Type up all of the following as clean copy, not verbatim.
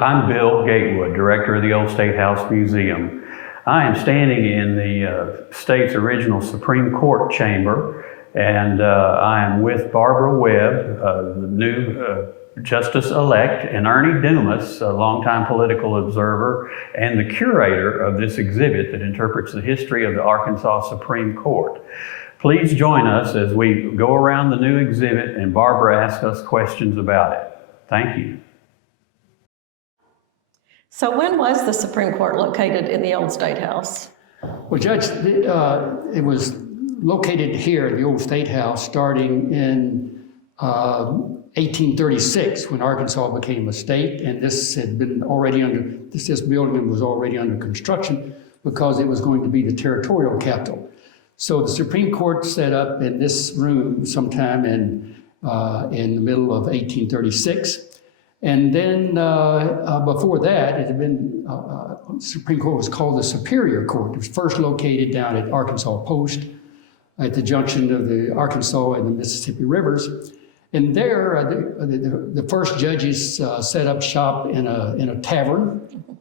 I'm Bill Gatewood, Director of the Old State House Museum. I am standing in the state's original Supreme Court chamber, and I am with Barbara Webb, the new Justice-elect, and Ernie Dumas, a longtime political observer, and the curator of this exhibit that interprets the history of the Arkansas Supreme Court. Please join us as we go around the new exhibit and Barbara asks us questions about it. Thank you. So when was the Supreme Court located in the Old State House? Well, Judge, it was located here at the Old State House starting in 1836 when Arkansas became a state, and this had been already under, this building was already under construction because it was going to be the territorial capital. So the Supreme Court set up in this room sometime in the middle of 1836. And then before that, it had been, Supreme Court was called the Superior Court. It was first located down at Arkansas Post at the junction of the Arkansas and the Mississippi Rivers. And there, the first judges set up shop in a tavern,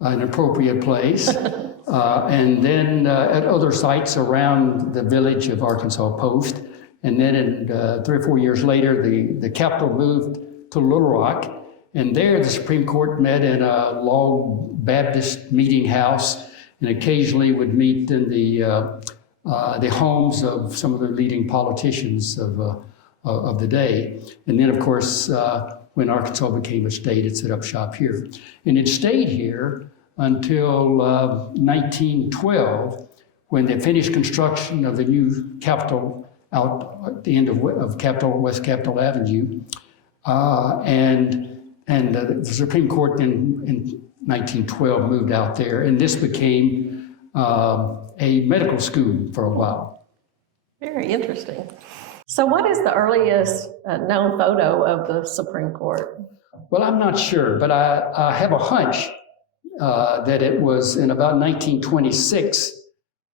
an appropriate place. And then at other sites around the village of Arkansas Post. And then 3 or 4 years later, the capital moved to Little Rock, and there the Supreme Court met in a log Baptist meeting house, and occasionally would meet in the homes of some of the leading politicians of the day. And then, of course, when Arkansas became a state, it set up shop here, and it stayed here until 1912, when they finished construction of the new Capitol out at the end of West Capitol Avenue. And the Supreme Court in 1912 moved out there, and this became a medical school for a while. Very interesting. So what is the earliest known photo of the Supreme Court? Well, I'm not sure, but I have a hunch that it was in about 1926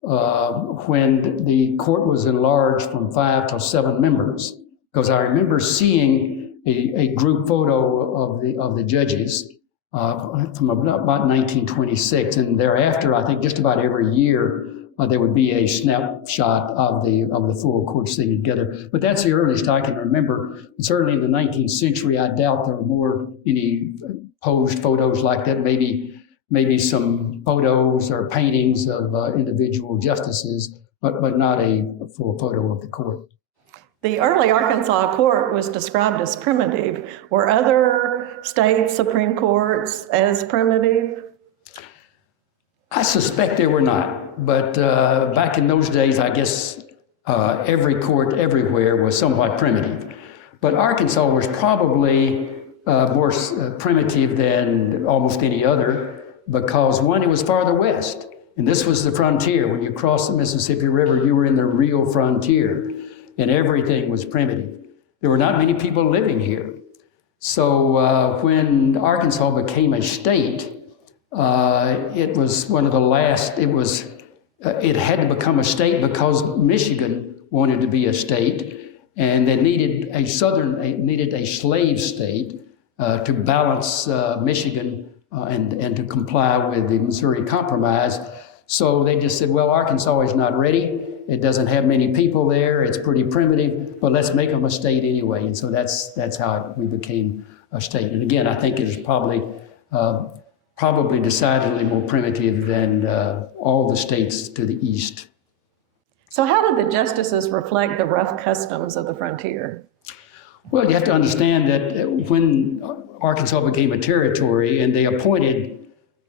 when the court was enlarged from 5 to 7 members, because I remember seeing a group photo of the judges from about 1926, and thereafter, I think just about every year there would be a snapshot of the full court sitting together. But that's the earliest I can remember. Certainly in the 19th century, I doubt there were any posed photos like that. Maybe some photos or paintings of individual justices, but not a full photo of the court. The early Arkansas court was described as primitive. Were other state Supreme Courts as primitive? I suspect they were not, but back in those days, I guess every court everywhere was somewhat primitive. But Arkansas was probably more primitive than almost any other because, one, it was farther west, and this was the frontier. When you crossed the Mississippi River, you were in the real frontier, and everything was primitive. There were not many people living here. So when Arkansas became a state, it was one of the last, it had to become a state because Michigan wanted to be a state, and they needed a slave state to balance Michigan and to comply with the Missouri Compromise. So they just said, well, Arkansas is not ready. It doesn't have many people there. It's pretty primitive, but let's make them a state anyway. And so that's how we became a state. And again, I think it is probably decidedly more primitive than all the states to the east. So how did the justices reflect the rough customs of the frontier? Well, you have to understand that when Arkansas became a territory and they appointed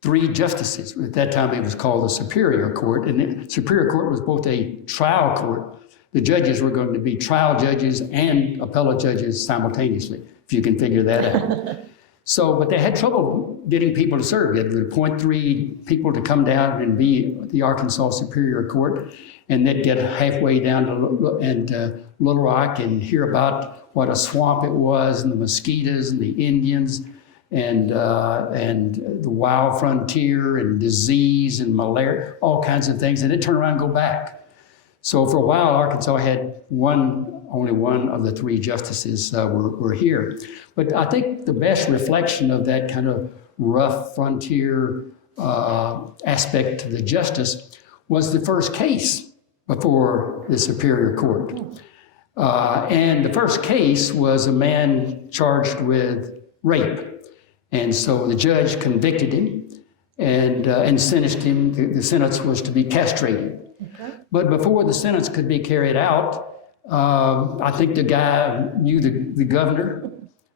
3 justices, at that time it was called the Superior Court, and the Superior Court was both a trial court. The judges were going to be trial judges and appellate judges simultaneously, if you can figure that out. So, but they had trouble getting people to serve. They would appoint 3 people to come down and be the Arkansas Superior Court, and they'd get halfway down to Little Rock and hear about what a swamp it was, and the mosquitoes and the Indians, and the wild frontier, and disease and malaria, all kinds of things, and then turn around and go back. So for a while, Arkansas had only one of the 3 justices were here. But I think the best reflection of that kind of rough frontier aspect to the justice, was the first case before the Superior Court. And the first case was a man charged with rape. And so the judge convicted him and sentenced him. The sentence was to be castrated. Okay. But before the sentence could be carried out, I think the guy knew the governor,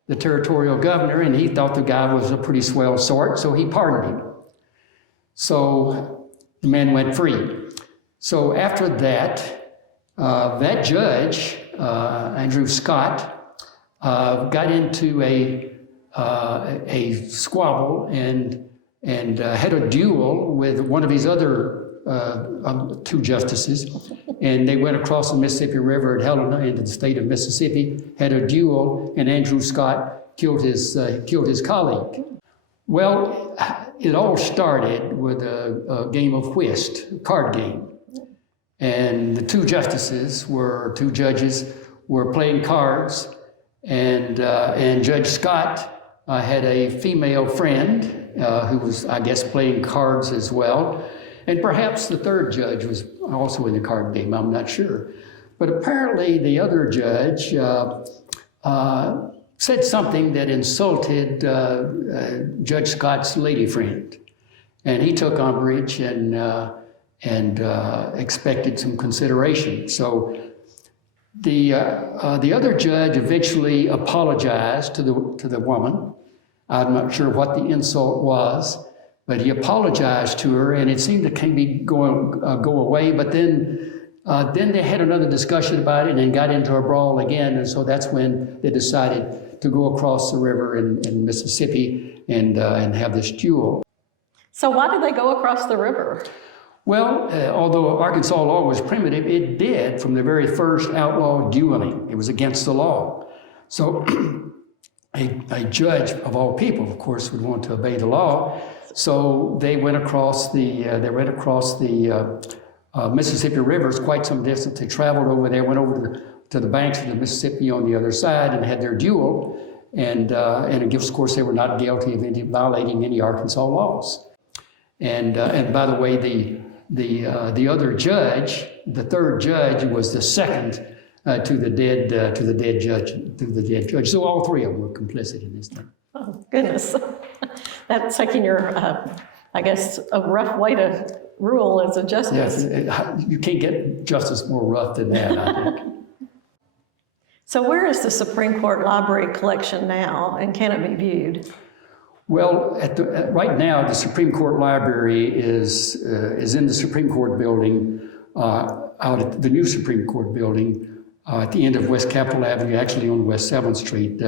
the territorial governor, and he thought the guy was a pretty swell sort, so he pardoned him. So the man went free. So after that, that judge, Andrew Scott, got into a squabble and had a duel with one of his other two justices, and they went across the Mississippi River at Helena into the state of Mississippi, had a duel, and Andrew Scott killed his colleague. Well, it all started with a game of whist, a card game. And the two judges were playing cards, and Judge Scott had a female friend who was, I guess, playing cards as well. And perhaps the third judge was also in the card game, I'm not sure. But apparently the other judge said something that insulted Judge Scott's lady friend. And he took umbrage and expected some consideration. So the other judge eventually apologized to the woman. I'm not sure what the insult was, but he apologized to her, and it seemed to go away. But then they had another discussion about it and got into a brawl again, and so that's when they decided to go across the river in Mississippi and have this duel. So why did they go across the river? Well, although Arkansas law was primitive, it did from the very first outlaw dueling. It was against the law. So a judge of all people, of course, would want to obey the law. So they went across the Mississippi River. It's quite some distance. They traveled over there, went over to the banks of the Mississippi on the other side, and had their duel. And of course, they were not guilty of violating any Arkansas laws. And by the way, the other judge, the third judge, was the second to the dead judge. So all three of them were complicit in this thing. Oh, goodness. That's taking your, I guess, a rough way to rule as a justice. Yes, you can't get justice more rough than that, I think. So where is the Supreme Court Library collection now, and can it be viewed? Well, right now, the Supreme Court Library is in the Supreme Court building, out at the new Supreme Court building, at the end of West Capitol Avenue, actually on West 7th Street,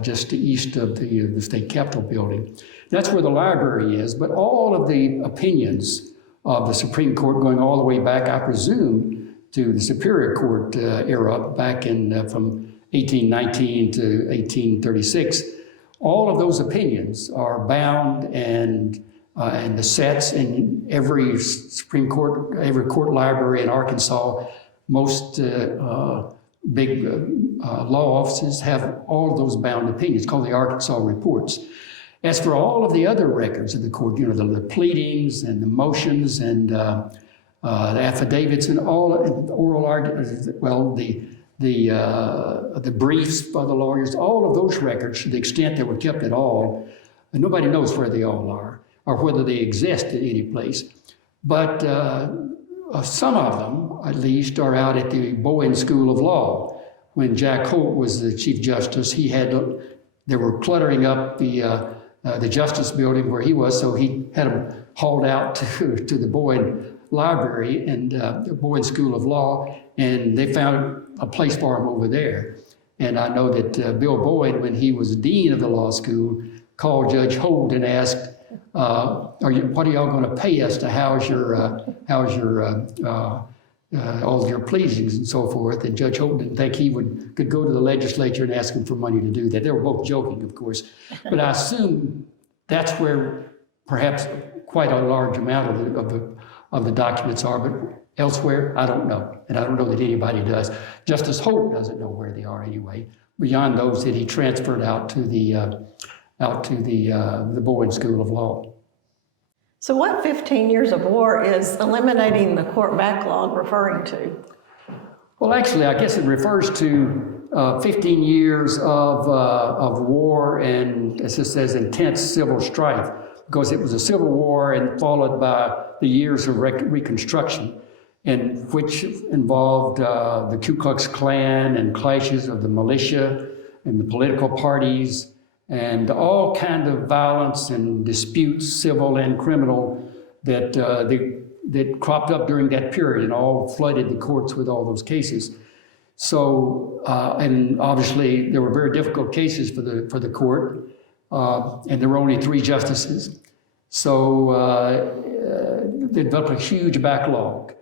just east of the State Capitol building. That's where the library is, but all of the opinions of the Supreme Court going all the way back, I presume, to the Superior Court era, back in from 1819 to 1836, all of those opinions are bound and the sets in every Supreme Court, every court library in Arkansas. Most big law offices have all of those bound opinions, called the Arkansas Reports. As for all of the other records of the court, you know, the pleadings and the motions and the affidavits and all oral arguments, well, the briefs by the lawyers, all of those records, to the extent they were kept at all, and nobody knows where they all are or whether they exist in any place. But some of them, at least, are out at the Bowen School of Law. When Jack Holt was the Chief Justice, they were cluttering up the Justice Building where he was, so he had them hauled out to the Bowen Library and the Bowen School of Law, and they found a place for him over there. And I know that Bill Bowen, when he was dean of the law school, called Judge Holt and asked, what are y'all going to pay us to house all your pleadings and so forth? And Judge Holt didn't think he could go to the legislature and ask him for money to do that. They were both joking, of course. But I assume that's where perhaps quite a large amount of the documents are, but elsewhere, I don't know. And I don't know that anybody does. Justice Holt doesn't know where they are anyway, beyond those that he transferred out to the out to the Bowen School of Law. So what 15 years of war is eliminating the court backlog referring to? Well, actually, I guess it refers to 15 years of war and, as it says, intense civil strife, because it was a civil war and followed by the years of Reconstruction, and which involved the Ku Klux Klan and clashes of the militia and the political parties and all kind of violence and disputes, civil and criminal, that cropped up during that period and all flooded the courts with all those cases. So, and obviously there were very difficult cases for the court, and there were only 3 justices. So they developed a huge backlog.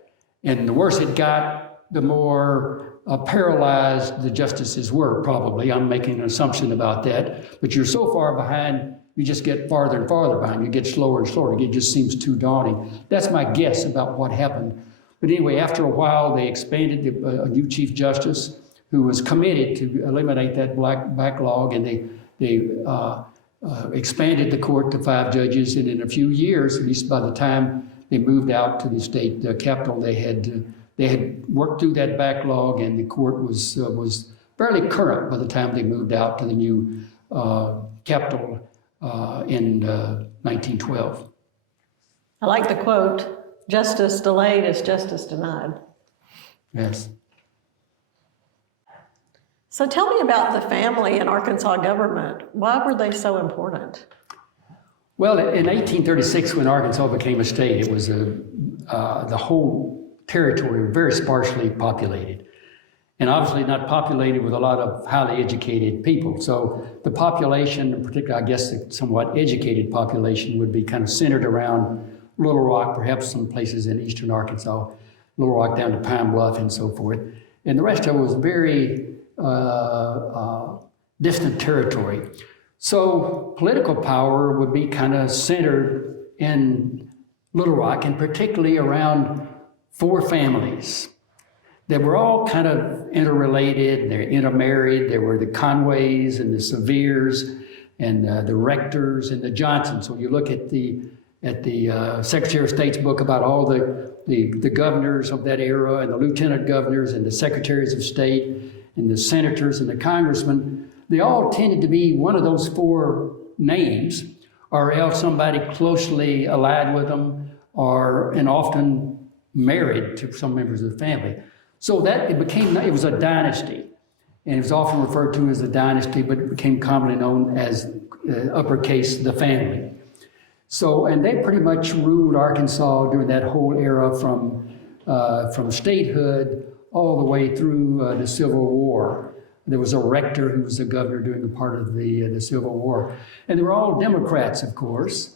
And the worse it got, the more paralyzed the justices were, probably. I'm making an assumption about that. But you're so far behind, you just get farther and farther behind. You get slower and slower. It just seems too daunting. That's my guess about what happened. But anyway, after a while, they expanded a new Chief Justice who was committed to eliminate that backlog, and they expanded the court to 5 judges. And in a few years, at least by the time they moved out to the state capital, they had worked through that backlog, and the court was fairly current by the time they moved out to the new capital in 1912. I like the quote, "Justice delayed is justice denied." Yes. So tell me about the family in Arkansas government. Why were they so important? Well, in 1836, when Arkansas became a state, it was the whole territory very sparsely populated, and obviously not populated with a lot of highly educated people. So the population, in particular, I guess the somewhat educated population, would be kind of centered around Little Rock, perhaps some places in eastern Arkansas, Little Rock down to Pine Bluff and so forth. And the rest of it was very distant territory. So political power would be kind of centered in Little Rock, and particularly around 4 families that were all kind of interrelated. They're intermarried. There were the Conways and the Severes and the Rectors and the Johnsons. So you look at the Secretary of State's book about all the governors of that era and the lieutenant governors and the secretaries of state and the senators and the congressmen. They all tended to be one of those 4 names, or else somebody closely allied with them, and often married to some members of the family. So that it was a dynasty, and it was often referred to as a dynasty, but it became commonly known as uppercase the family. So, and they pretty much ruled Arkansas during that whole era from statehood all the way through the Civil War. There was a rector who was a governor during a part of the Civil War. And they were all Democrats, of course.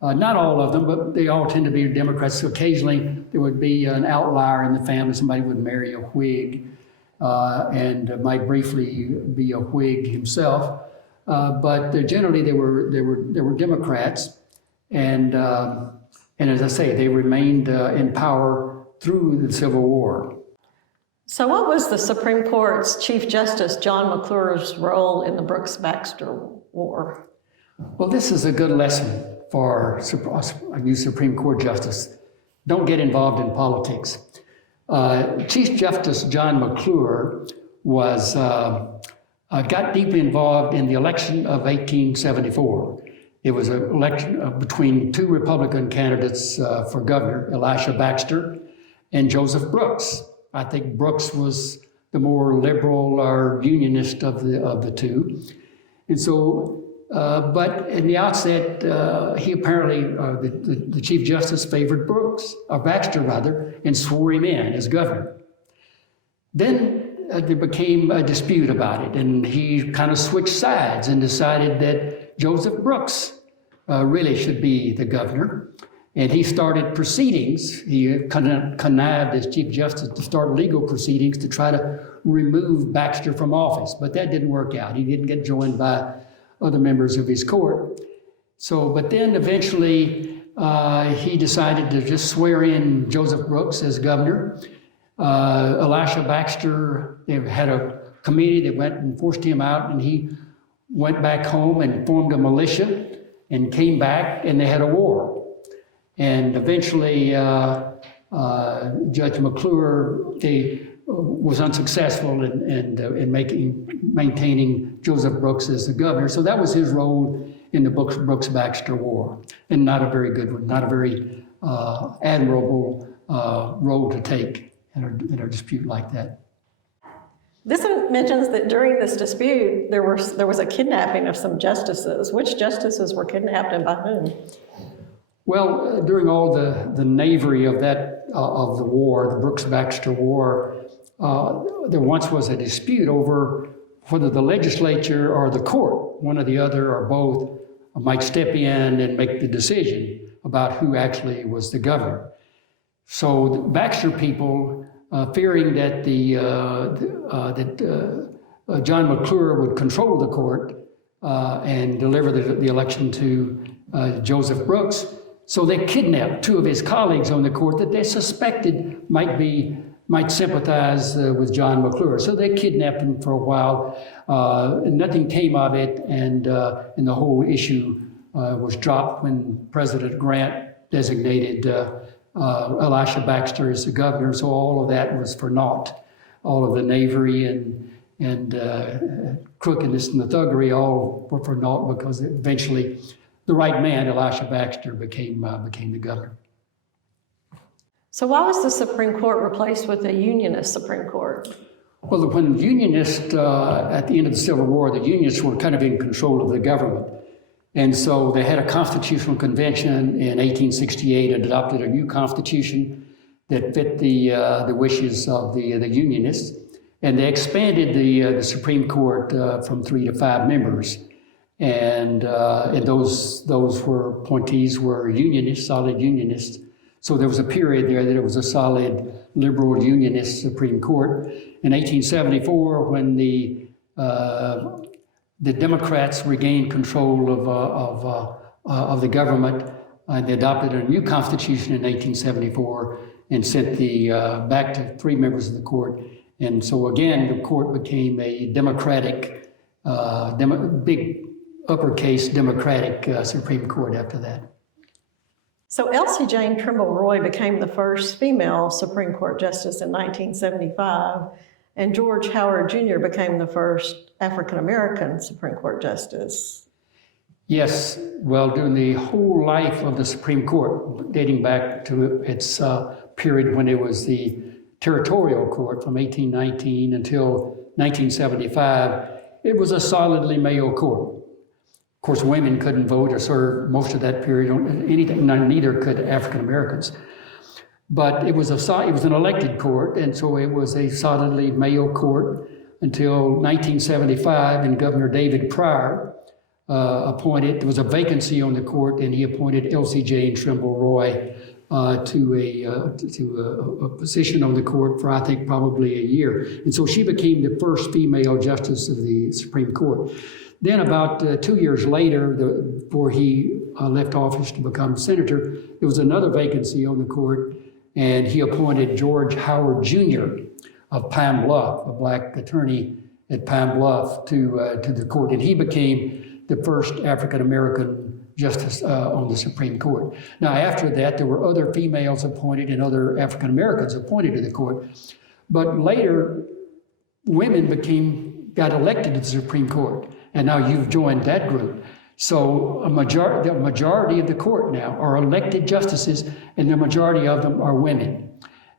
Not all of them, but they all tend to be Democrats. So occasionally there would be an outlier in the family. Somebody would marry a Whig and might briefly be a Whig himself. But generally they were Democrats. And as I say, they remained in power through the Civil War. So what was the Supreme Court's Chief Justice John McClure's role in the Brooks Baxter War? Well, this is a good lesson for a new Supreme Court justice. Don't get involved in politics. Chief Justice John McClure got deeply involved in the election of 1874. It was an election between 2 Republican candidates for governor, Elisha Baxter and Joseph Brooks. I think Brooks was the more liberal or unionist of the 2. And so, but in the outset, he apparently, the Chief Justice favored Baxter rather, and swore him in as governor. Then there became a dispute about it, and he kind of switched sides and decided that Joseph Brooks really should be the governor. And he started proceedings. He connived as Chief Justice to start legal proceedings to try to remove Baxter from office. But that didn't work out. He didn't get joined by other members of his court. So, but then eventually he decided to just swear in Joseph Brooks as governor. Elisha Baxter, they had a committee that went and forced him out, and he went back home and formed a militia and came back, and they had a war. And eventually, Judge McClure was unsuccessful in maintaining Joseph Brooks as the governor. So that was his role in the Brooks Baxter War, and not a very good one, not a very admirable role to take in a dispute like that. This mentions that during this dispute, there was a kidnapping of some justices. Which justices were kidnapped and by whom? Well, during all the knavery of of the war, the Brooks Baxter War, there once was a dispute over whether the legislature or the court, one or the other or both, might step in and make the decision about who actually was the governor. So the Baxter people, fearing that John McClure would control the court and deliver the election to Joseph Brooks, so they kidnapped two of his colleagues on the court that they suspected might sympathize with John McClure. So they kidnapped him for a while. And nothing came of it, and the whole issue was dropped when President Grant designated Elisha Baxter as the governor. So all of that was for naught. All of the knavery and crookedness and the thuggery all were for naught, because eventually the right man, Elisha Baxter, became the governor. So why was the Supreme Court replaced with a Unionist Supreme Court? Well, when Unionists, at the end of the Civil War, the Unionists were kind of in control of the government. And so they had a constitutional convention in 1868 and adopted a new constitution that fit the wishes of the Unionists. And they expanded the Supreme Court from 3 to 5 members. And those appointees were Unionists, solid Unionists. So there was a period there that it was a solid liberal Unionist Supreme Court. In 1874, when the Democrats regained control of the government, they adopted a new constitution in 1874 and sent back to 3 members of the court. And so again, the court became a democratic, big uppercase Democratic Supreme Court after that. So Elsie Jane Trimble Roy became the first female Supreme Court justice in 1975, and George Howard Jr. became the first African-American Supreme Court justice. Yes, well, during the whole life of the Supreme Court, dating back to its period when it was the territorial court from 1819 until 1975, it was a solidly male court. Of course, women couldn't vote or serve most of that period on anything, neither could African Americans. But it was an elected court, and so it was a solidly male court until 1975, and Governor David Pryor there was a vacancy on the court, and he appointed Elsie Jane Trimble Roy to a position on the court for, I think, probably a year. And so she became the first female justice of the Supreme Court. Then about 2 years later, before he left office to become senator, there was another vacancy on the court, and he appointed George Howard Jr. of Pine Bluff, a black attorney at Pine Bluff, to the court. And he became the first African-American justice on the Supreme Court. Now, after that, there were other females appointed and other African-Americans appointed to the court. But later, women got elected to the Supreme Court. And now you've joined that group. So the majority of the court now are elected justices, and the majority of them are women.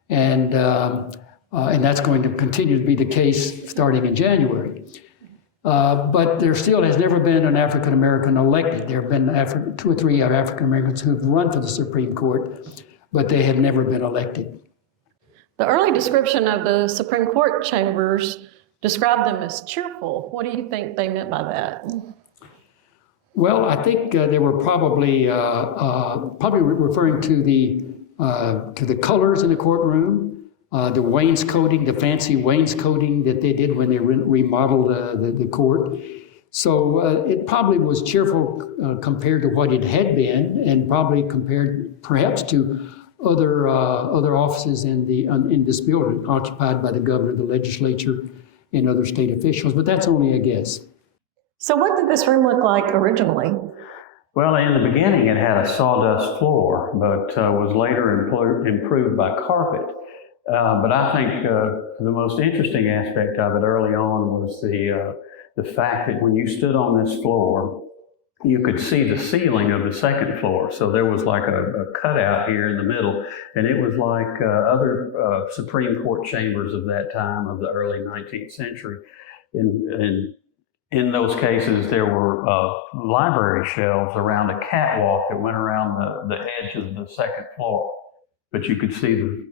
And that's going to continue to be the case starting in January. But there still has never been an African-American elected. There have been 2 or 3 African-Americans who've run for the Supreme Court, but they have never been elected. The early description of the Supreme Court chambers described them as cheerful. What do you think they meant by that? Well, I think they were probably referring to the colors in the courtroom, the wainscoting, the fancy wainscoting that they did when they remodeled the court. So it probably was cheerful compared to what it had been, and probably compared perhaps to other offices in this building occupied by the governor, the legislature, and other state officials, but that's only a guess. So what did this room look like originally? Well, in the beginning, it had a sawdust floor, but was later improved by carpet. But I think the most interesting aspect of it early on was the fact that when you stood on this floor, you could see the ceiling of the second floor. So there was like a cutout here in the middle, and it was like other Supreme Court chambers of that time, of the early 19th century. In those cases, there were library shelves around a catwalk that went around the edge of the second floor, but you could see the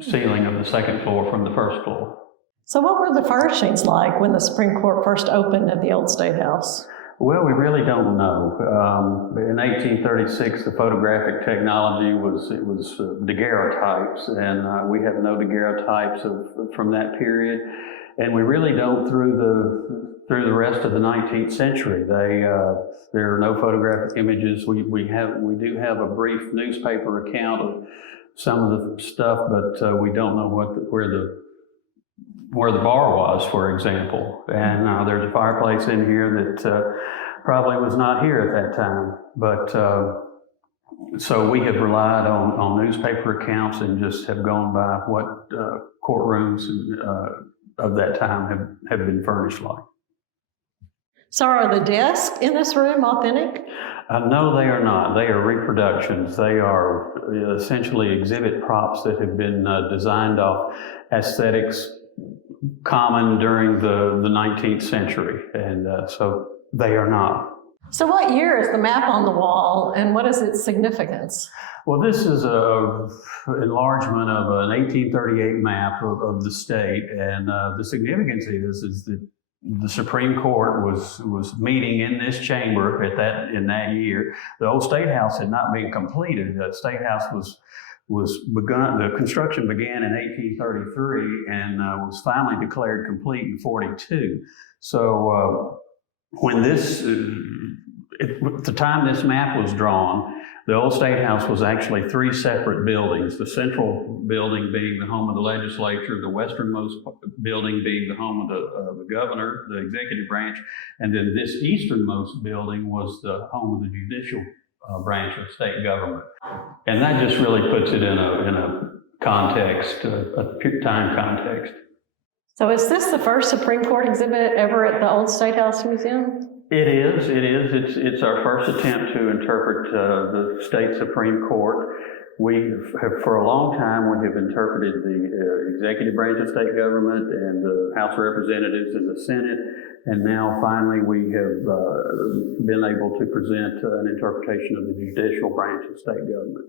ceiling of the second floor from the first floor. So what were the furnishings like when the Supreme Court first opened at the Old State House? Well, we really don't know. In 1836, the photographic technology was daguerreotypes, and we have no daguerreotypes from that period. And we really don't through the rest of the 19th century. There are no photographic images. We do have a brief newspaper account of some of the stuff, but we don't know where the bar was, for example. And there's a fireplace in here that probably was not here at that time. But so we have relied on newspaper accounts and just have gone by what courtrooms of that time have been furnished like. So are the desks in this room authentic? No, they are not. They are reproductions. They are essentially exhibit props that have been designed off aesthetics common during the 19th century, and so they are not. So what year is the map on the wall, and what is its significance? Well, this is a enlargement of an 1838 map of the state, and the significance is that the Supreme Court was meeting in this chamber in that year. The old State House had not been completed. The State House was begun. The construction began in 1833 and was finally declared complete in 42. So when at the time this map was drawn, the old State House was actually three separate buildings, the central building being the home of the legislature, the westernmost building being the home of the governor, the executive branch, and then this easternmost building was the home of the judicial branch of state government. And that just really puts it in a context, a time context. So is this the first Supreme Court exhibit ever at the Old State House Museum? It is. It's our first attempt to interpret the state Supreme Court. We have, for a long time, we have interpreted the executive branch of state government and the House of Representatives and the Senate, and now finally we have been able to present an interpretation of the judicial branch of state government.